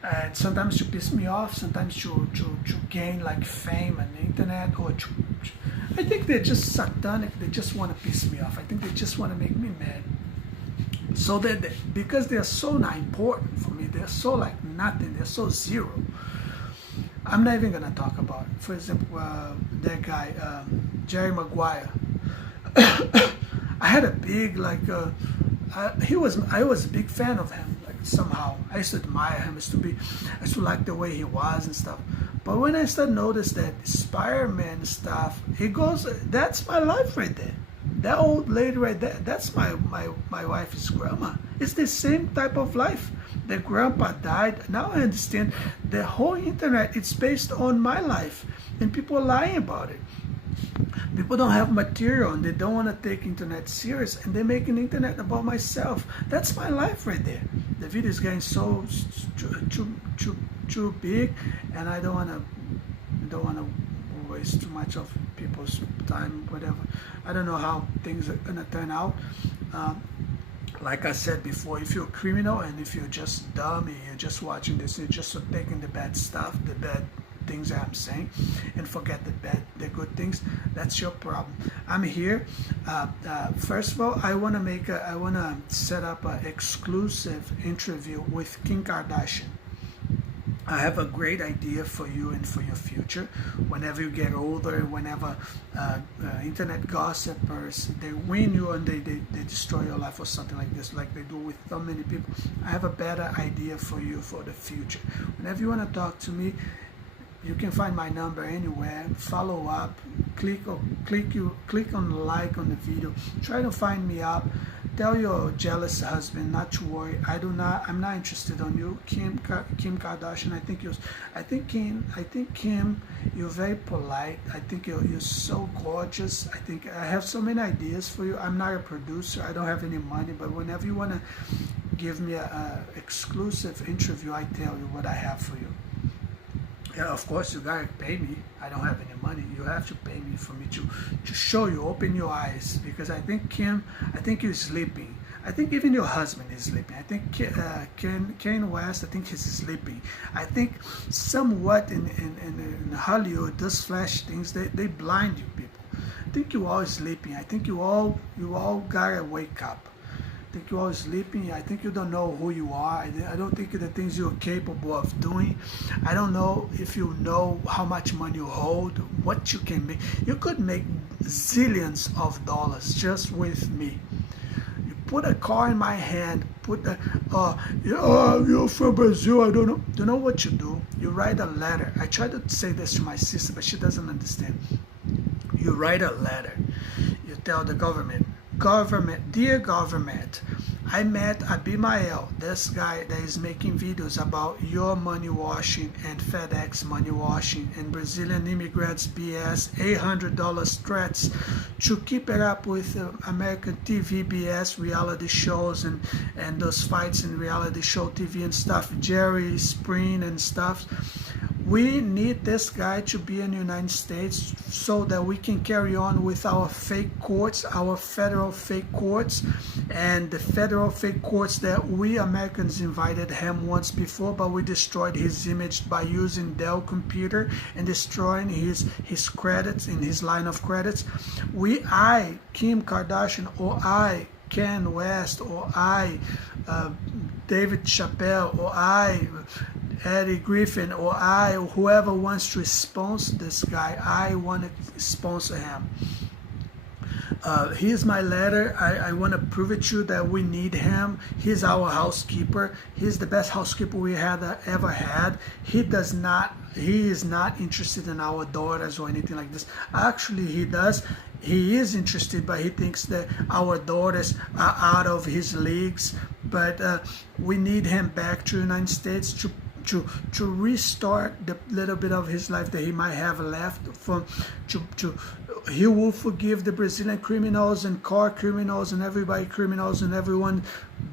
And sometimes to piss me off, sometimes to gain like fame on the internet, or I think they're just satanic. They just want to piss me off. I think they just want to make me mad. So because they're so not important for me, they're so like nothing, they're so zero. I'm not even gonna talk about it. For example, that guy, Jerry Maguire. I had a big like, I was a big fan of him. Like somehow, I used to admire him. I used to like the way he was and stuff. But when I started notice that Spider-Man stuff, it goes. That's my life right there. That old lady right there. That's my wife's grandma. It's the same type of life. The grandpa died. Now I understand the whole internet, it's based on my life, and people are lying about it. People don't have material and they don't want to take internet serious, and they make an internet about myself. That's my life right there. The video is getting so too big, and I don't want to waste too much of people's time, whatever. I don't know how things are gonna turn out. Like I said before, if you're a criminal and if you're just dumb and you're just watching this, you're just taking the bad stuff, the bad things that I'm saying, and forget the good things, that's your problem. I'm here. First of all, I want to set up an exclusive interview with Kim Kardashian. I have a great idea for you and for your future. Whenever you get older, whenever internet gossipers, they win you and they destroy your life or something like this, like they do with so many people, I have a better idea for you for the future. Whenever you want to talk to me, you can find my number anywhere. Follow up, click on like on the video. Try to find me up. Tell your jealous husband not to worry. I'm not interested on you, Kim Kardashian. I think Kim, you're very polite. I think you're so gorgeous. I think I have so many ideas for you. I'm not a producer. I don't have any money, but whenever you wanna give me a exclusive interview, I tell you what I have for you. Yeah, of course you gotta pay me. I don't have any money. You have to pay me for me to show you, open your eyes, because I think Kim, I think you're sleeping. I think even your husband is sleeping. I think Kanye West, I think he's sleeping. I think somewhat in Hollywood, those flash things, they blind you people. I think you all sleeping. I think you all gotta wake up. I think you're all sleeping. I think you don't know who you are. I don't think the things you're capable of doing. I don't know if you know how much money you hold, what you can make. You could make zillions of dollars just with me. You put a car in my hand, you're from Brazil, I don't know. Do you know what you do? You write a letter. I try to say this to my sister, but she doesn't understand. You write a letter. You tell the government, dear government, I met Abimael, this guy that is making videos about your money washing and FedEx money washing and Brazilian immigrants BS, $800 threats to keep it up with American TV BS reality shows and those fights in reality show TV and stuff, Jerry Springer and stuff. We need this guy to be in the United States so that we can carry on with our fake courts, our federal fake courts, and the federal fake courts that we Americans invited him once before, but we destroyed his image by using Dell computer and destroying his credits in his line of credits. I, Kim Kardashian, or I, Ken West, or I, David Chappelle, or I, Eddie Griffin, or I, or whoever wants to sponsor this guy, I want to sponsor him. Here's my letter. I want to prove it to you that we need him. He's our housekeeper. He's the best housekeeper we had ever had. He is not interested in our daughters or anything like this. Actually, he does. He is interested, but he thinks that our daughters are out of his leagues. But we need him back to the United States to restart the little bit of his life that he might have left. He will forgive the Brazilian criminals and car criminals and everybody criminals and everyone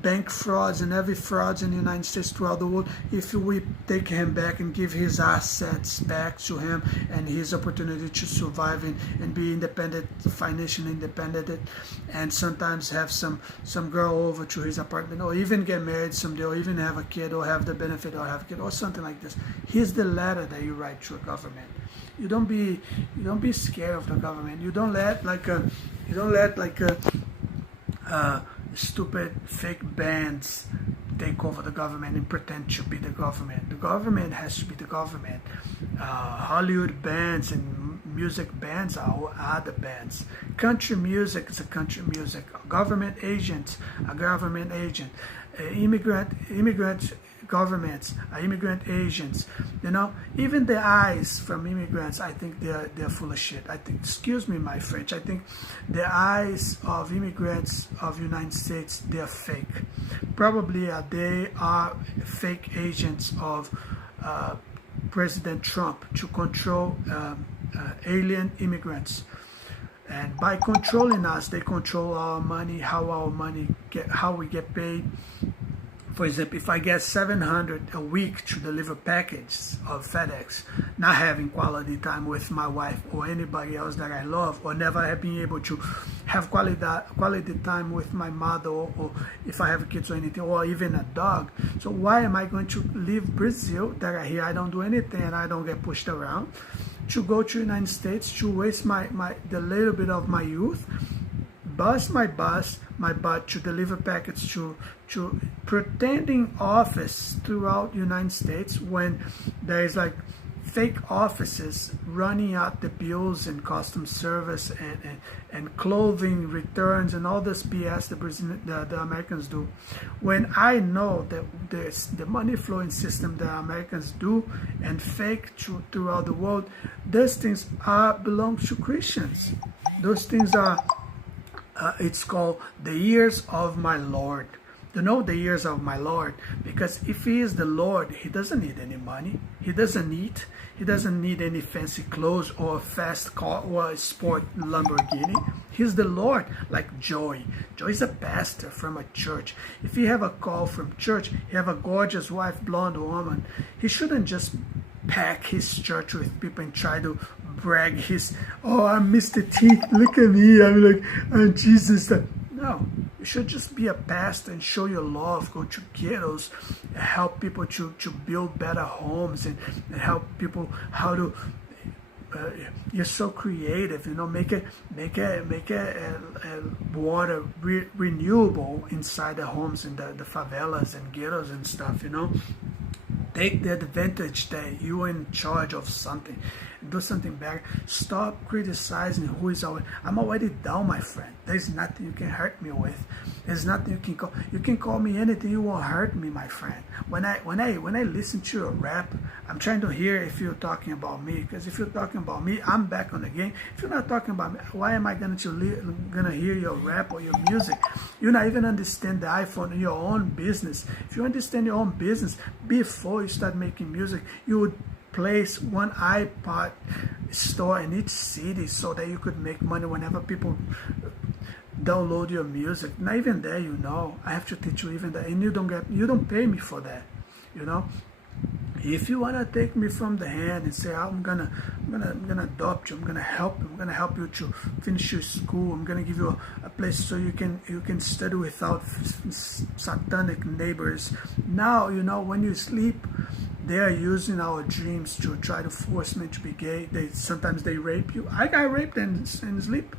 bank frauds and every frauds in the United States throughout the world if we take him back and give his assets back to him and his opportunity to survive and be independent, financially independent, and sometimes have some girl over to his apartment, or even get married someday, or even have a kid, or have the benefit, or have a kid, or something like this. Here's the letter that you write to a government. You don't be scared of the government. You don't let stupid fake bands take over the government and pretend to be the government. The government has to be the government. Hollywood bands and music bands are the bands. Country music is a country music. A government agent, immigrant governments, immigrant agents, even the eyes from immigrants, I think they're full of shit. I think, excuse me my French, I think the eyes of immigrants of the United States, they're fake. Probably they are fake agents of President Trump to control alien immigrants. And by controlling us, they control our money, how we get paid. For example, if I get $700 a week to deliver packages of FedEx, not having quality time with my wife or anybody else that I love, or never being able to have quality time with my mother, or if I have kids or anything, or even a dog. So why am I going to leave Brazil, that here I don't do anything and I don't get pushed around, to go to the United States, to waste the little bit of my youth, bust my butt to deliver packets to pretending office throughout the United States, when there is like fake offices running out the bills and customs service and clothing returns and all this BS the Americans do, when I know that there's the money flowing system that Americans do and fake throughout the world. Those things belong to Christians. Those things are it's called the years of my Lord. The years of my Lord, because if he is the Lord, he doesn't need any money. He doesn't need any fancy clothes or a fast car or a sport Lamborghini. He's the Lord, like Joey. Joey's a pastor from a church. If he have a call from church, he have a gorgeous wife, blonde woman, he shouldn't just pack his church with people and try to brag I'm Mr. T, look at me, I'm like, I'm Jesus. No, you should just be a pastor and show your love, go to ghettos, help people to build better homes and help people how to, you're so creative, make water renewable inside the homes in the favelas and ghettos and stuff, take the advantage that you're in charge of something. Do something better. Stop criticizing who is already. I'm already down, my friend. There's nothing you can hurt me with. There's nothing you can call. You can call me anything. You won't hurt me, my friend. When I listen to your rap, I'm trying to hear if you're talking about me. Because if you're talking about me, I'm back on the game. If you're not talking about me, why am I gonna hear your rap or your music? You not even understand the iPhone, your own business. If you understand your own business before you start making music, you would place one iPod store in each city so that you could make money whenever people download your music. Not even there, I have to teach you even that, and you don't pay me for that, If you wanna take me from the hand and say I'm gonna adopt you, I'm gonna help you to finish your school, I'm gonna give you a place so you can study without satanic neighbors. Now when you sleep, they are using our dreams to try to force me to be gay. Sometimes they rape you. I got raped in sleep,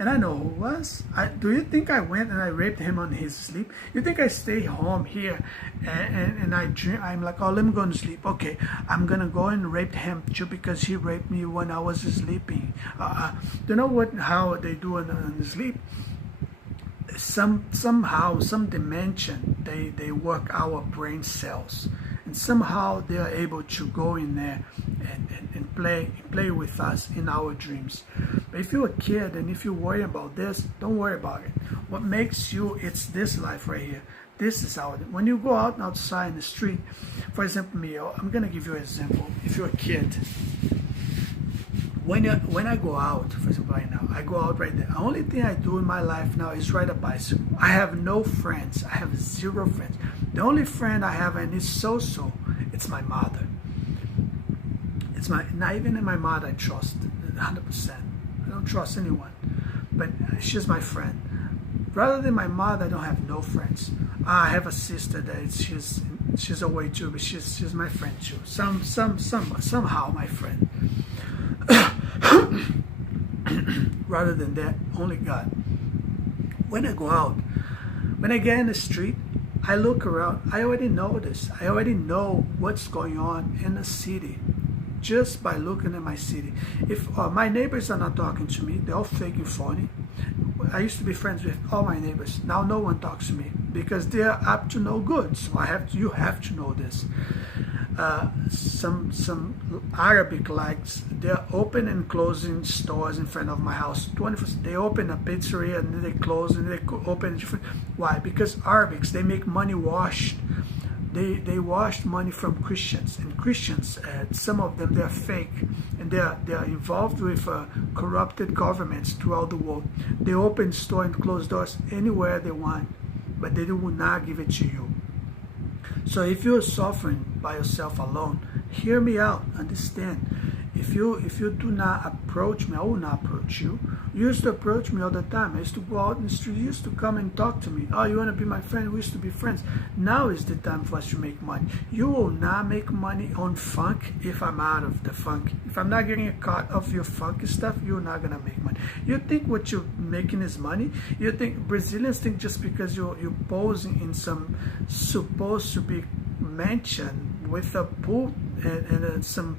and I know who it was. Do you think I went and I raped him on his sleep? You think I stay home here and I dream? I'm like, oh, let me go to sleep. Okay, I'm gonna go and rape him too because he raped me when I was sleeping. You know how they do in sleep? Somehow, some dimension, they work our brain cells, and somehow they are able to go in there and play with us in our dreams. But if you're a kid and if you worry about this, don't worry about it. What makes you, it's this life right here. This is how, when you go out outside in the street, for example, me, I'm gonna give you an example. If you're a kid, when I go out, for example, right now, I go out right there. The only thing I do in my life now is ride a bicycle. I have no friends. I have 0 friends. The only friend I have, and it's so, it's my mother. Not even in my mother I trust 100%. I don't trust anyone, but she's my friend. Rather than my mother, I don't have no friends. I have a sister that she's away too, but she's my friend too. Somehow my friend. Rather than that, only God. When I go out, when I get in the street, I look around. I already know this. I already know what's going on in the city just by looking at my city. If my neighbors are not talking to me, they're all fake and phony. I used to be friends with all my neighbors. Now no one talks to me because they're up to no good. So you have to know this. Some Arabic likes, they're open and closing stores in front of my house 24. They open a pizzeria and then they close and they open different. Why? Because Arabics, they make money washed. They washed money from Christians, and Christians, some of them, they're fake, and they're involved with corrupted governments throughout the world. They open store and close doors anywhere they want, but they will not give it to you. So if you're suffering by yourself alone, hear me out, understand. If you do not approach me, I will not approach you. You used to approach me all the time. I used to go out in the street. You used to come and talk to me. Oh, you want to be my friend? We used to be friends. Now is the time for us to make money. You will not make money on funk if I'm out of the funk. If I'm not getting a cut of your funky stuff, you're not going to make money. You think what you're making is money? You think Brazilians think just because you're posing in some supposed to be mansion with a pool and some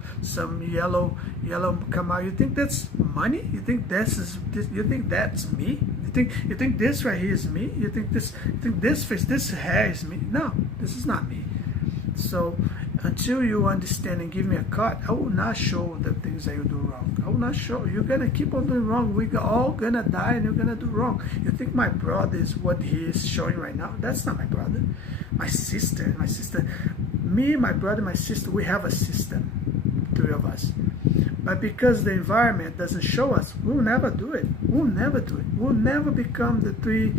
yellow Camaro, you think that's money? You think you think that's me? You think this right here is me? You think this face, this hair is me? No, this is not me. So until you understand and give me a cut, I will not show the things that you do wrong. I will not show. You're gonna keep on doing wrong. We're all gonna die and you're gonna do wrong. You think my brother is what he is showing right now? That's not my brother. My sister, me, my brother, my sister, we have a system, 3 of us. But because the environment doesn't show us, we'll never do it. We'll never do it. We'll never become the 3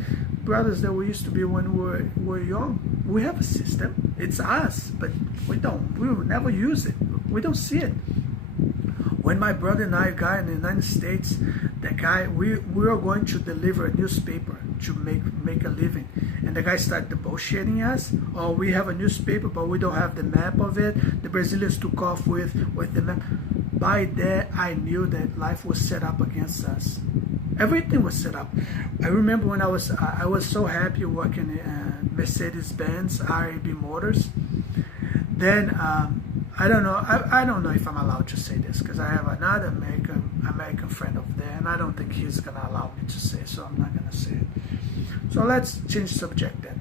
brothers that we used to be when we were young. We have a system. It's us, but we will never use it. We don't see it. When my brother and I got in the United States, the guy, we were going to deliver a newspaper to make a living. And the guy started bullshitting us. Oh, we have a newspaper, but we don't have the map of it. The Brazilians took off with the map. By that, I knew that life was set up against us. Everything was set up. I remember when I was so happy working in Mercedes-Benz RAB Motors. Then I don't know. I don't know if I'm allowed to say this because I have another American friend over there, and I don't think he's gonna allow me to say. So I'm not gonna say it. So let's change subject then.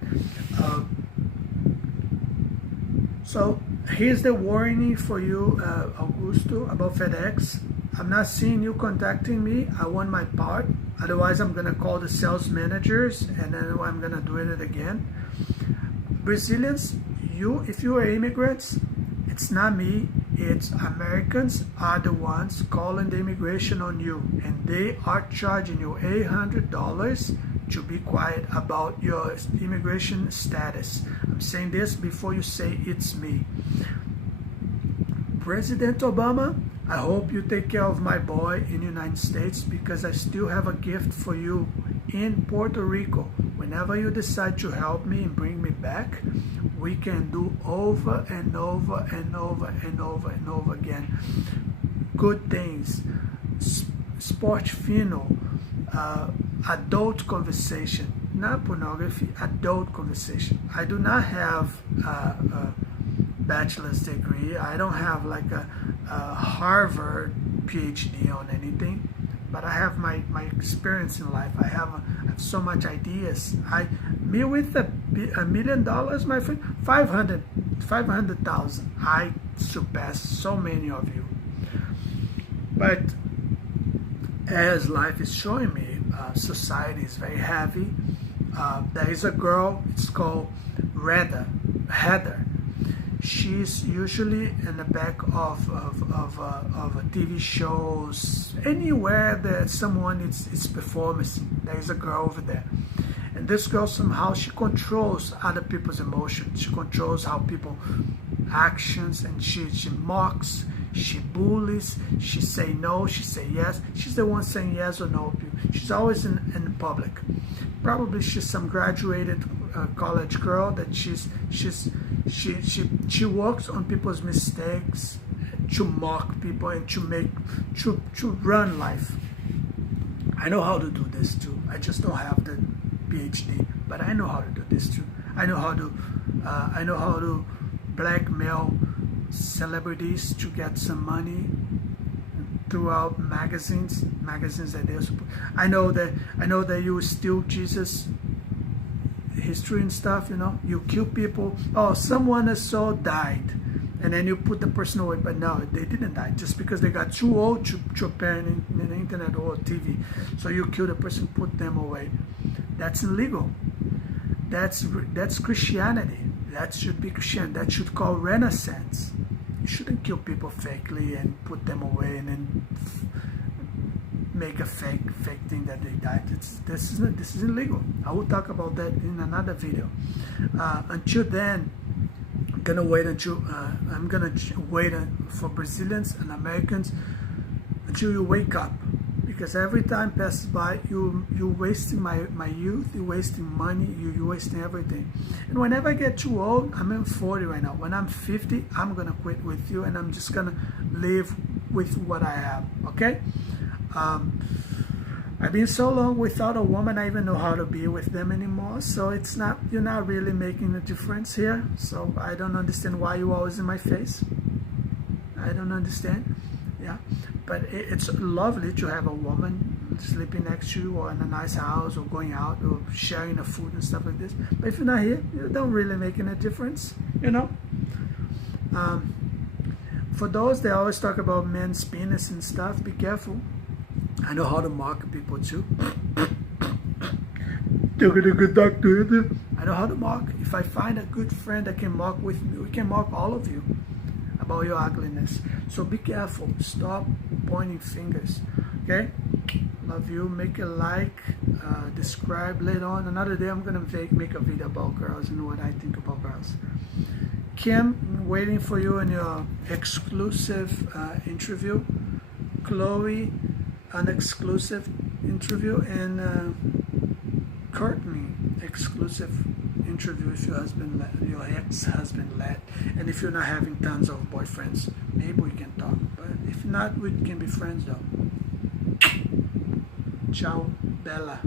So here's the warning for you, Augusto, about FedEx. I'm not seeing you contacting me. I want my part. Otherwise, I'm gonna call the sales managers, and then I'm gonna do it again. Brazilians, if you are immigrants, it's not me. It's Americans are the ones calling the immigration on you, and they are charging you $800 to be quiet about your immigration status. I'm saying this before you say it's me. President Obama, I hope you take care of my boy in the United States, because I still have a gift for you in Puerto Rico. Whenever you decide to help me and bring me back, we can do over and over and over and over and over again good things. Sport fino, adult conversation, not pornography, adult conversation. I do not have a bachelor's degree. I don't have like a Harvard PhD on anything, but I have my experience in life. I have so much ideas. Me with $1 million, my friend, 500,000. I surpass so many of you. But as life is showing me, society is very heavy. There is a girl, it's called Heather. She's usually in the back of TV shows, anywhere that someone is performing. There is a girl over there. And this girl, somehow, she controls other people's emotions. She controls how people actions, and she mocks, she bullies, she say no, she say yes. She's the one saying yes or no. She's always in public. Probably she's some graduated college girl that she works on people's mistakes to mock people and to run life. I know how to do this too. I just don't have the PhD, but I know how to do this too. I know how to blackmail celebrities to get some money throughout magazines that they're supposed. I know that you steal Jesus history and stuff, you know. You kill people. Oh, someone has so died, and then you put the person away. But no, they didn't die just because they got too old to appear in the internet or TV. So you kill the person, put them away. That's illegal. That's Christianity. That should be Christian. That should call Renaissance. You shouldn't kill people fakely and put them away and then make a fake thing that they died. This is illegal. I will talk about that in another video. Until then, I'm gonna wait for Brazilians and Americans until you wake up, because every time passes by, you're wasting my youth, you're wasting money, you're wasting everything. And whenever I get too old, I'm 40 right now. When I'm 50, I'm gonna quit with you, and I'm just gonna live with what I have. Okay. I've been so long without a woman, I even know how to be with them anymore. So you're not really making a difference here. So I don't understand why you're always in my face. I don't understand. Yeah, but it's lovely to have a woman sleeping next to you, or in a nice house, or going out, or sharing the food and stuff like this. But if you're not here, you don't really making a difference, you know. For those that always talk about men's penis and stuff, be careful. I know how to mock people too. I know how to mock. If I find a good friend that can mock with me, we can mock all of you about your ugliness. So be careful. Stop pointing fingers. Okay? Love you. Make a like. Describe later on. Another day I'm gonna make a video about girls and what I think about girls. Kim, I'm waiting for you in your exclusive interview. Chloe, an exclusive interview, and Courtney, exclusive interview if your ex-husband led. And if you're not having tons of boyfriends, maybe we can talk. But if not, we can be friends though. Ciao, Bella.